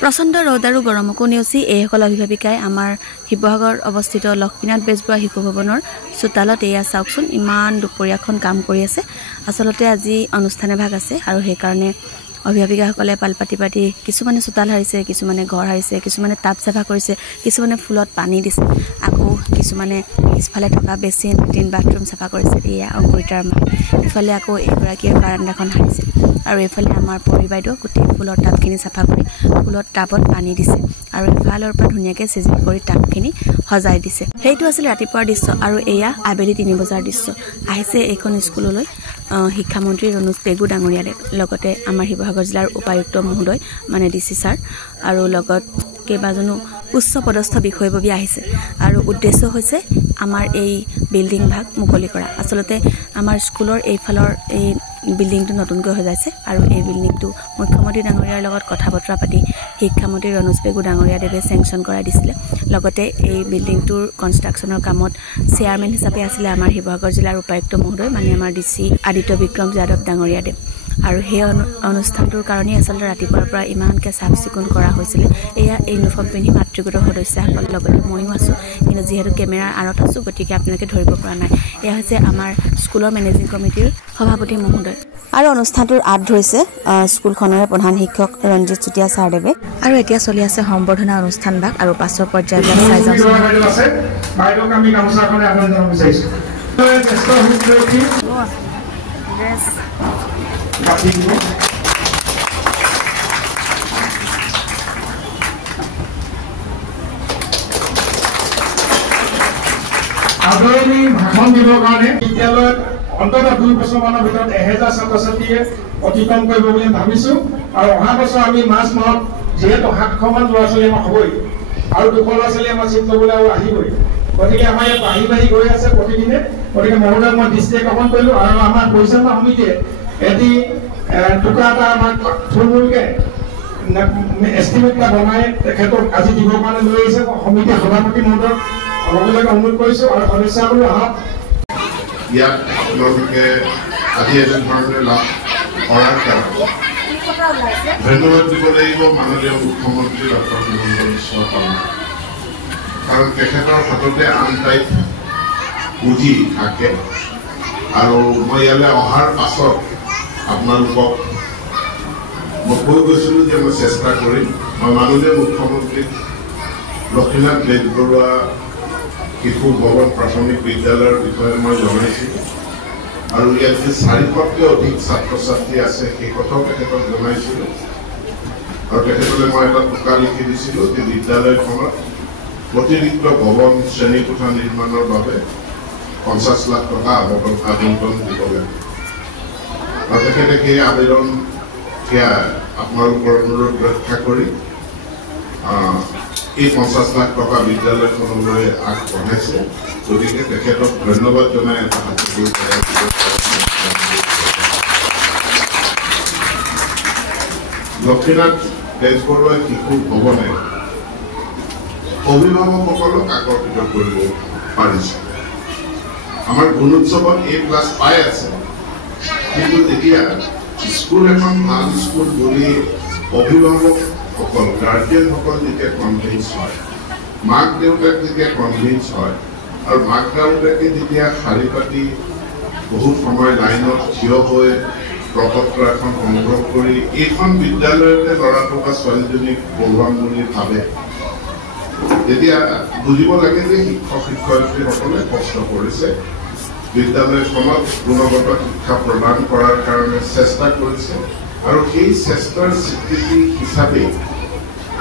প্ৰচণ্ড ৰ'দ আৰু গৰমকো নেওচি এইসকল অভিভাৱিকাই আমাৰ শিৱসাগৰ অৱস্থিত লক্ষ্মীনাথ বেজবৰুৱা শিশু ভৱনৰ চোতালত এয়া চাওকচোন ইমান দুপৰীয়াখন কাম কৰি আছে। আচলতে আজি অনুষ্ঠান এভাগ আছে আৰু সেইকাৰণে অভিভাৱিকাসকলে পাতি কিছুমানে চোতাল হাৰিছে, কিছুমানে ঘৰ হাৰিছে, কিছুমানে টাব চাফা কৰিছে, কিছুমানে ফুলত পানী দিছে, আকৌ কিছুমানে পিছফালে থকা বেচিন লেট্ৰিন বাথৰুম চাফা কৰিছে। এয়া অংকুৰিতাৰ মা। ইফালে আকৌ এইগৰাকীয়ে বাৰাণ্ডাখন হাৰিছে আৰু এইফালে আমাৰ পৰি বাইদেউ গোটেই ফুলৰ টাবখিনি চাফা কৰি ফুলত টাবত পানী দিছে আৰু এফালৰ পৰা ধুনীয়াকৈ চিজিল কৰি টাবখিনি সজাই দিছে। সেইটো আছিল ৰাতিপুৱাৰ দৃশ্য আৰু এয়া আবেলি 3 বজাৰ দৃশ্য। আহিছে এইখন স্কুললৈ শিক্ষামন্ত্ৰী ৰণোজ পেগু ডাঙৰীয়ালে, লগতে আমাৰ শিৱসাগৰ জিলাৰ উপায়ুক্ত মহোদয় মানে DC ছাৰ আৰু লগত কেইবাজনো উচ্চ পদস্থ বিষয়ববী আহিছে আৰু উদ্দেশ্য হৈছে আমাৰ এই বিল্ডিং ভাগ মুকলি কৰা। আচলতে আমাৰ স্কুলৰ এইফালৰ এই বিল্ডিংটো নতুনকৈ সজাইছে আৰু এই বিল্ডিংটো মুখ্যমন্ত্ৰী ডাঙৰীয়াৰ লগত কথা বতৰা পাতি শিক্ষামন্ত্ৰী ৰণোজ পেগু ডাঙৰীয়াদেৱে চেংচন কৰাই দিছিলে। লগতে এই বিল্ডিংটোৰ কনষ্ট্ৰাকশ্যনৰ কামত চেয়াৰমেন হিচাপে আছিলে আমাৰ শিৱসাগৰ জিলাৰ উপায়ুক্ত মহোদয় মানে আমাৰ DC আদিত্য বিক্ৰম যাদৱ ডাঙৰীয়াদেৱ। আৰু সেই অনুষ্ঠানটোৰ কাৰণেই আচলতে ৰাতিপুৱাৰ পৰা ইমানকৈ চাফ চিকুণ কৰা হৈছিলে। এয়া ইউনিফৰ্ম পিন্ধি মাতৃগোটৰ সদস্যসকলৰ লগতে ময়ো আছোঁ, কিন্তু যিহেতু কেমেৰাৰ আঁৰত আছোঁ গতিকে আপোনালোকে ধৰিব পৰা নাই। এয়া হৈছে আমাৰ স্কুলৰ মেনেজিং কমিটিৰ সভাপতি মহোদয়। আৰু অনুষ্ঠানটোৰ আঁত ধৰিছে স্কুলখনৰে প্ৰধান শিক্ষক ৰঞ্জিত চুতীয়া ছাৰদেৱে। আৰু এতিয়া চলি আছে সম্বৰ্ধনা অনুষ্ঠান ভাগ আৰু পাছৰ পৰ্যায়বিলাক চাই যাওঁচোন। আদৰণি ভাষণ দিবৰ কাৰণে বিদ্যালয়ত অন্ততঃ 2 বছৰমানৰ ভিতৰত 1000 ছাত্ৰ-ছাত্ৰীয়ে অতিক্ৰম কৰিব বুলি ভাবিছো। আৰু অহা বছৰ আমি মাৰ্চ মাহত যিহেতু 700মান ল'ৰা-ছোৱালী আমাৰ হ'বই আৰু 200 ল'ৰা-ছোৱালী আমাৰ চিট ল'বলৈ আৰু আহিবই, গতিকে আমাৰ ইয়াত বাঢ়ি গৈ আছে প্ৰতিদিনে। গতিকে মহোদয়ক মই দৃষ্টি আকৰ্ষণ কৰিলোঁ আৰু আমাৰ পৰিচালনা সমিতিয়ে এটি টুকুৰা এটা আমাক থুলমূলকৈ এষ্টিমেট এটা বনাই তেখেতক আজি দিবৰ কাৰণে লৈ আহিছে। সমিতিৰ সভাপতি মহোদয়ক অলপলৈকে অনুৰোধ কৰিছোঁ আৰু সদস্যসকলো আহক। ইয়াত আপোনালোকে আজি এনেধৰণে লাভ কৰাৰ কাৰণে ধন্যবাদ দিব লাগিব মাননীয় মুখ্যমন্ত্ৰী ডক্টৰ হিমন্ত বিশ্ব শৰ্মা, কাৰণ তেখেতৰ হাততে আন টাইপ পুঁজি থাকে। আৰু মই ইয়ালৈ অহাৰ পাছত আপোনালোকক মই কৈ গৈছিলোঁ যে মই চেষ্টা কৰিম। মই মাননীয় মুখ্যমন্ত্ৰীক লক্ষ্মীনাথ বেজবৰুৱা শিশু ভৱন প্ৰাথমিক বিদ্যালয়ৰ বিষয়ে মই জনাইছিলোঁ আৰু ইয়াত যে 400তকৈ অধিক ছাত্ৰ ছাত্ৰী আছে সেই কথাও তেখেতক জনাইছিলোঁ। আৰু তেখেতলৈ মই এটা টোকা লিখি দিছিলোঁ যে বিদ্যালয়খনত অতিৰিক্ত ভৱন শ্ৰেণীকোঠা নিৰ্মাণৰ বাবে 50 লাখ টকা আবণ্টন দিব লাগে। আৰু তেখেতে সেই আবেদন সেয়া আপোনালোকৰ অনুৰোধ ৰক্ষা কৰি এই 50 লাখ টকা বিদ্যালয়খনলৈ আগবঢ়াইছে। গতিকে তেখেতক ধন্যবাদ জনাই এটা হাতী লক্ষ্মীনাথ বেজবৰুৱা শিশু ভৱনে অভিভাৱকসকলক আকৰ্ষিত কৰিব পাৰিছে। আমাৰ গুণোৎসৱত A+ পাই আছে, কিন্তু এতিয়া স্কুল এখন ভাল স্কুল বুলি অভিভাৱকসকল গাৰ্জিয়ানসকল যেতিয়া কনভিন্স হয়, মাক দেউতাক যেতিয়া কনভিন্স হয় আৰু মাক দেউতাকে যেতিয়া শাৰী পাতি বহুত সময় লাইনত থিয় হৈ প্ৰপত্ৰ এখন সংগ্ৰহ কৰি এইখন বিদ্যালয়তে ল'ৰাটো বা ছোৱালীজনীক পঢ়ুৱাম বুলি ভাবে, তেতিয়া বুজিব লাগে যে শিক্ষক শিক্ষয়িত্ৰীসকলে কষ্ট কৰিছে, বিদ্যালয়খনত গুণগত শিক্ষা প্ৰদান কৰাৰ কাৰণে চেষ্টা কৰিছে আৰু সেই চেষ্টাৰ স্বীকৃতি হিচাপে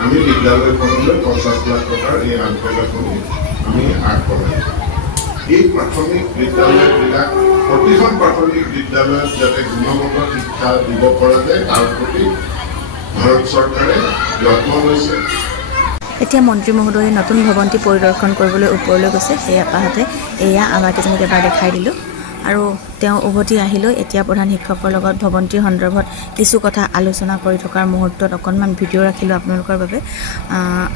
আমি বিদ্যালয়খনলৈ 50 লাখ টকাৰ এই আন্তঃগাঁথনি আমি আগবঢ়াই এই প্ৰাথমিক বিদ্যালয়বিলাক প্ৰতিখন প্ৰাথমিক বিদ্যালয়ত যাতে গুণগত শিক্ষা দিব পৰা যায় তাৰ প্ৰতি ভাৰত চৰকাৰে যত্ন লৈছে। এতিয়া মন্ত্ৰী মহোদয়ে নতুন ভৱনটি পৰিদৰ্শন কৰিবলৈ ওপৰলৈ গৈছে। সেই আপাহতে এয়া আমাৰ কেইজনীক এবাৰ দেখাই দিলোঁ আৰু তেওঁ উভতি আহিলৈ এতিয়া প্ৰধান শিক্ষকৰ লগত ভৱন্তীৰ সন্দৰ্ভত কিছু কথা আলোচনা কৰি থকাৰ মুহূৰ্তত অকণমান ভিডিঅ' ৰাখিলোঁ আপোনালোকৰ বাবে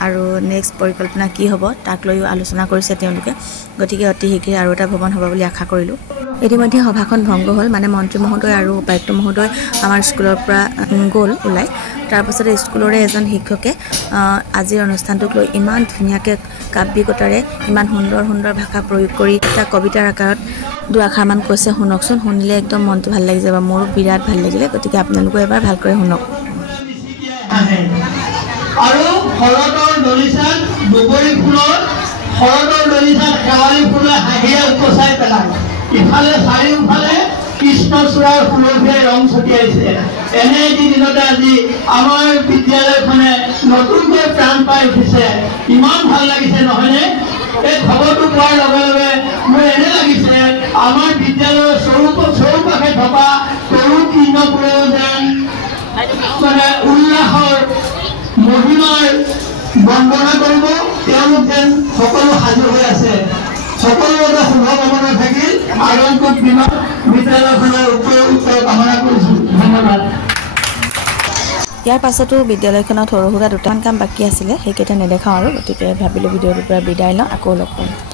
আৰু নেক্সট পৰিকল্পনা কি হ'ব তাক লৈও আলোচনা কৰিছে তেওঁলোকে গতিকে অতি শীঘ্ৰে আৰু এটা ভৱন হ'ব বুলি আশা কৰিলোঁ ইতিমধ্যে সভাখন ভংগ হ'ল মানে মন্ত্ৰী মহোদয় আৰু উপায়ুক্ত মহোদয় আমাৰ স্কুলৰ পৰা গ'ল ওলাই তাৰপাছতে স্কুলৰে এজন শিক্ষকে আজিৰ অনুষ্ঠানটোক লৈ ইমান ধুনীয়াকৈ কাব্যিকতাৰে ইমান সুন্দৰ সুন্দৰ ভাষা প্ৰয়োগ কৰি এটা কবিতাৰ আকাৰত দুআষাৰমান কৈছে শুনকচোন শুনিলে একদম মনটো ভাল লাগি যাব মোৰো বিৰাট ভাল লাগিলে গতিকে আপোনালোকে এবাৰ ভালকৈ শুনক আৰু শৰতৰ দলিচাত দুবৰি ফুলৰ শৰতৰ দলিচাত শেৱালি ফুলে হাঁহিয়ে উপচাই পেলায় ইফালে চাৰিওফালে কৃষ্ণচূড়াৰ সুলভে ৰং ছটিয়াইছে এনে এটি দিনতে আজি আমাৰ বিদ্যালয়খনে নতুনকৈ প্ৰাণ পাই উঠিছে ইমান ভাল লাগিছে নহয়নে এই খবৰটো পোৱাৰ লগে লগে মোৰ এনে লাগিছে আমাৰ বিদ্যালয়ৰ চৌপাশে থকা তৰু তৃণবোৰেও যেন মানে উল্লাসৰ মহিমাৰ বন্দনা কৰিব তেওঁলোক যেন সকলো সাজু হৈ আছে সকলোৰে শুভকামনা থাকিল আগন্তুক দিনত বিদ্যালয়খনৰ উত্তৰ কামনা কৰিছোঁ ধন্যবাদ ইয়াৰ পাছতো বিদ্যালয়খনত সৰু সুৰা দুটামান কাম বাকী আছিলে সেইকেইটা নেদেখাওঁ আৰু গতিকে ভাবিলোঁ ভিডিঅ'টোৰ পৰা বিদায় লওঁ আকৌ লগ পাম